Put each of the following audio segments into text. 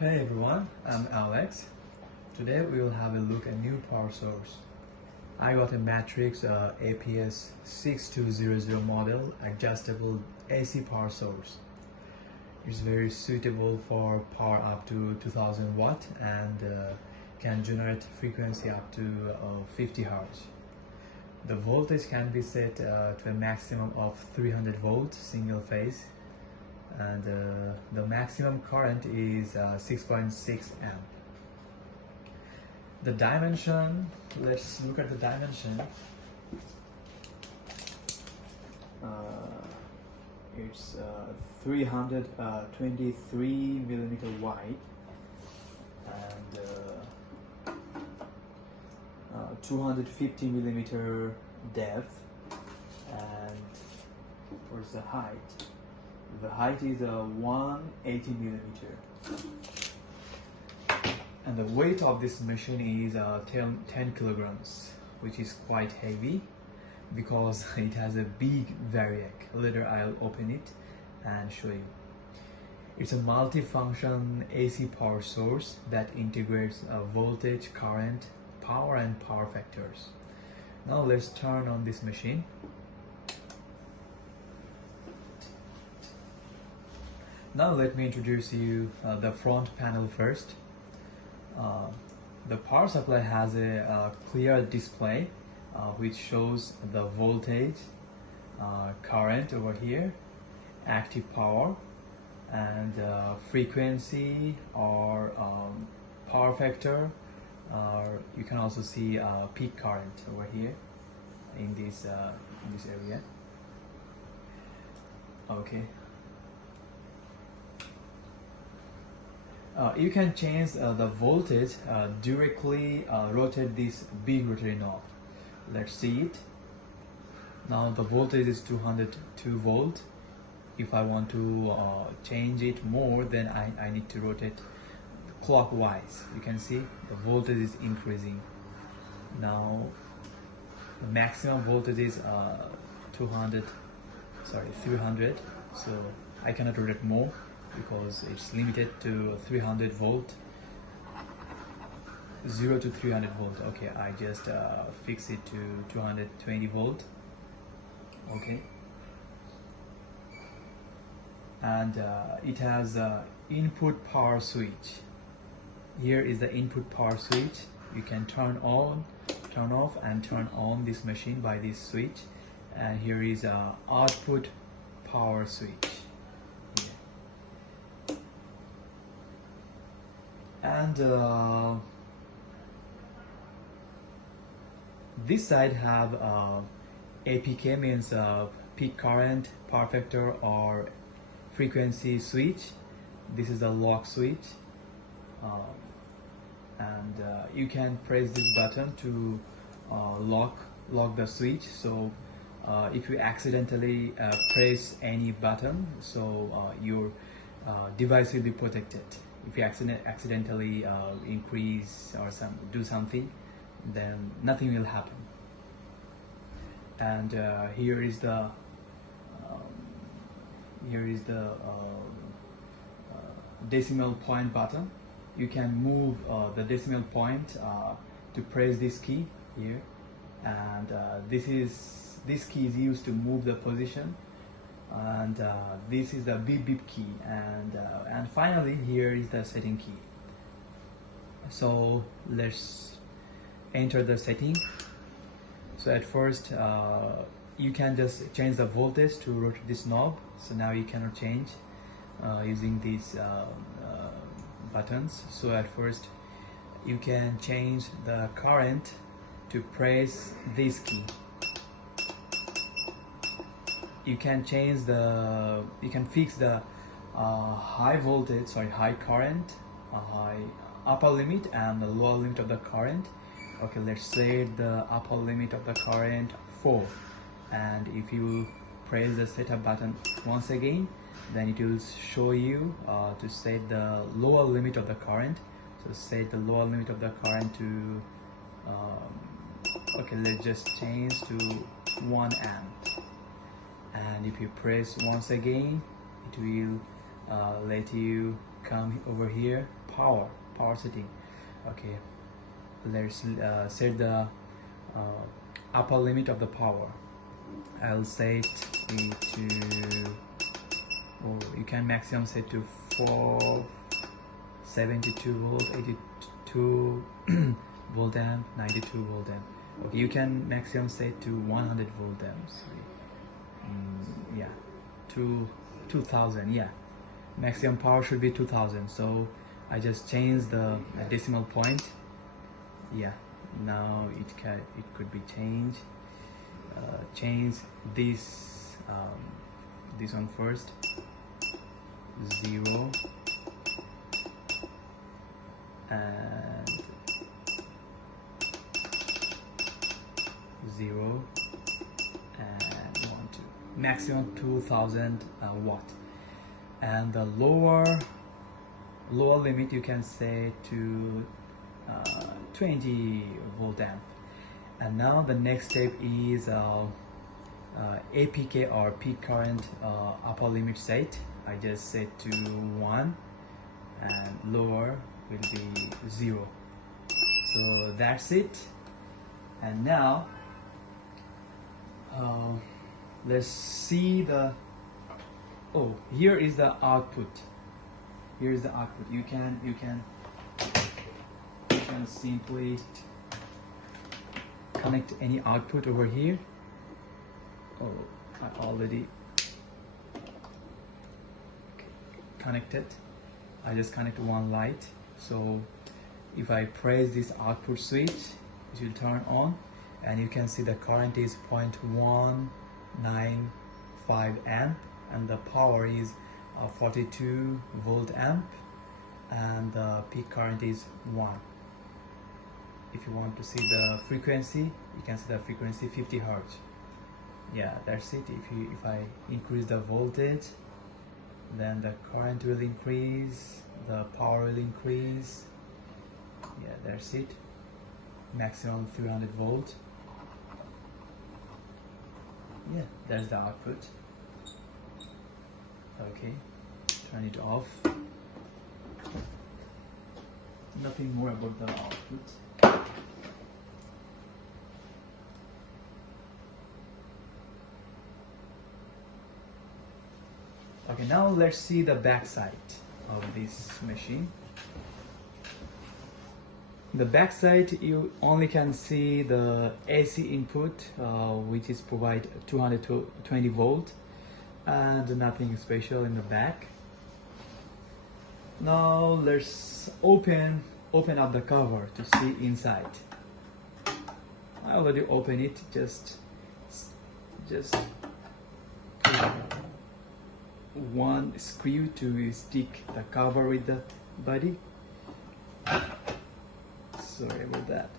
Hey everyone, I'm Alex. Today we will have a look at new power source. I got a Matrix APS 6200 model adjustable AC power source. It's very suitable for power up to 2000 watt and can generate frequency up to 50 Hz. The voltage can be set to a maximum of 300 volts single phase, and the maximum current is 6.6 amp. The dimension, let's look at the dimension. It's 323 millimeter wide and 250 millimeter depth. And where's the height? The height is 180 millimeter. And the weight of this machine is 10 kilograms, which is quite heavy because it has a big variac. Later I'll open it and show you. It's a multi-function AC power source that integrates voltage, current, power and power factors. Now let's turn on this machine. Now let me introduce you the front panel first. The power supply has a clear display which shows the voltage, current over here, active power, and frequency or power factor. You can also see peak current over here in this area. Okay. You can change the voltage directly rotate this big rotary knob. Let's see it. Now the voltage is 202 volt. If I want to change it more, then I need to rotate clockwise. You can see the voltage is increasing. Now the maximum voltage is 300. So I cannot rotate more because it's limited to 300 volt, 0 to 300 volt. Okay, I just fix it to 220 volt. Okay, and it has input power switch. Here is the input power switch. You can turn on, turn off and turn on this machine by this switch. And here is output power switch. And this side have APK, means peak current, power factor or frequency switch. This is a lock switch, and you can press this button to lock the switch. So if you accidentally press any button, so your device will be protected. If you accidentally increase or do something, then nothing will happen. And here is the decimal point button. You can move the decimal point to press this key here, and this key is used to move the position. And this is the beep beep key, and finally here is the setting key. So let's enter the setting. So at first you can just change the voltage to rotate this knob. So now you cannot change using these buttons. So at first you can change the current to press this key. You can change you can fix the high current, high upper limit and the lower limit of the current. Okay, let's set the upper limit of the current 4, and if you press the setup button once again, then it will show you to set the lower limit of the current. So set the lower limit of the current to okay, let's just change to 1 amp. And if you press once again, it will let you come over here, power setting. Okay, let's set the upper limit of the power. I'll set it to, or you can maximum set to 472 volt, 82 volt amp, 92 volt amp. Okay, you can maximum set to 100 volt amps. Yeah, 2000. Yeah, maximum power should be 2000. So I just changed the decimal point. Yeah, now it could be changed. Change this one first. 0 and 0 and 1 2, maximum 2000 watt. And the lower limit you can say to 20 volt amp. And now the next step is APK or peak current upper limit set. I just set to 1 and lower will be 0. So that's it. And now let's see the, oh, here is the output. Here is the output. You can simply connect any output over here. Oh, I already connected. I just connect one light. So if I press this output switch, it will turn on, and you can see the current is 0.195 amp, and the power is 42 volt amp, and the peak current is 1. If you want to see the frequency, you can see the frequency 50 Hertz. Yeah, that's it. If I increase the voltage, then the current will increase, the power will increase. Yeah, that's it. Maximum 300 volt. Yeah, that's the output. Okay, turn it off. Nothing more about the output. Okay, now let's see the back side of this machine. The back side, you only can see the AC input, which is provide 220 volt, and nothing special in the back. Now let's open up the cover to see inside. I already opened it. Just one screw to stick the cover with the body. Sorry about that.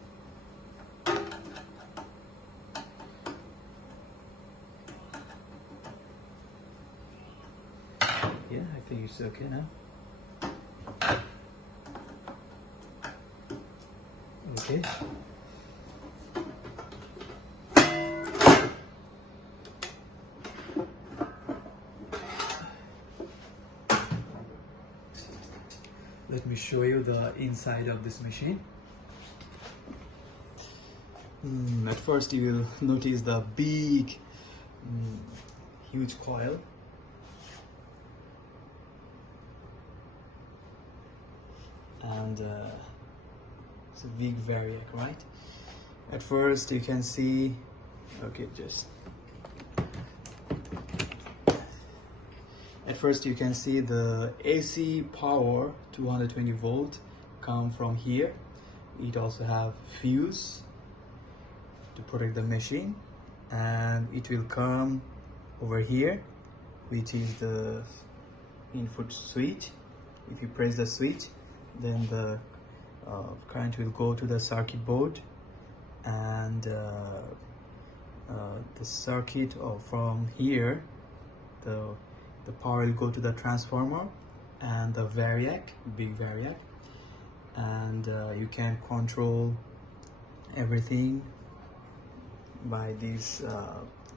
Yeah, I think it's okay now. Okay. Let me show you the inside of this machine. At first you will notice the big, huge coil. And it's a big variac, right? At first you can see, okay, at first you can see the AC power 220 volt come from here. It also have fuse to protect the machine, and it will come over here, which is the input switch. If you press the switch, then the current will go to the circuit board, and the circuit from here, the power will go to the transformer and the variac, big variac, and you can control everything by this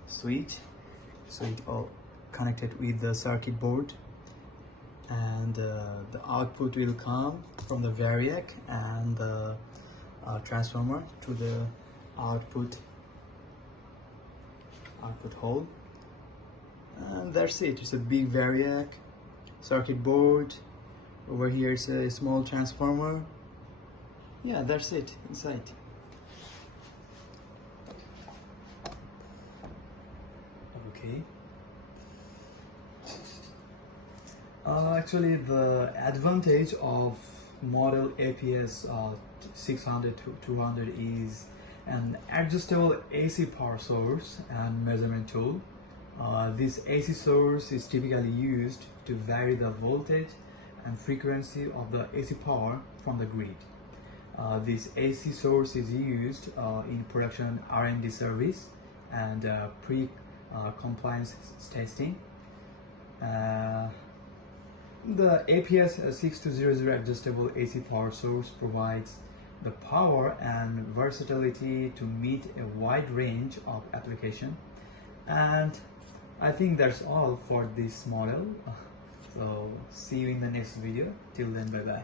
switch. So it all connected with the circuit board, and the output will come from the variac and the transformer to the output hole, and that's it. It's a big variac circuit board. Over here is a small transformer. Yeah, that's it inside. Okay. Actually, the advantage of model APS 600 to 200 is an adjustable AC power source and measurement tool. This AC source is typically used to vary the voltage and frequency of the AC power from the grid. This AC source is used in production R&D service and pre-compliance testing. The APS 6200 adjustable AC power source provides the power and versatility to meet a wide range of application, and I think that's all for this model. So see you in the next video. Till then, bye bye.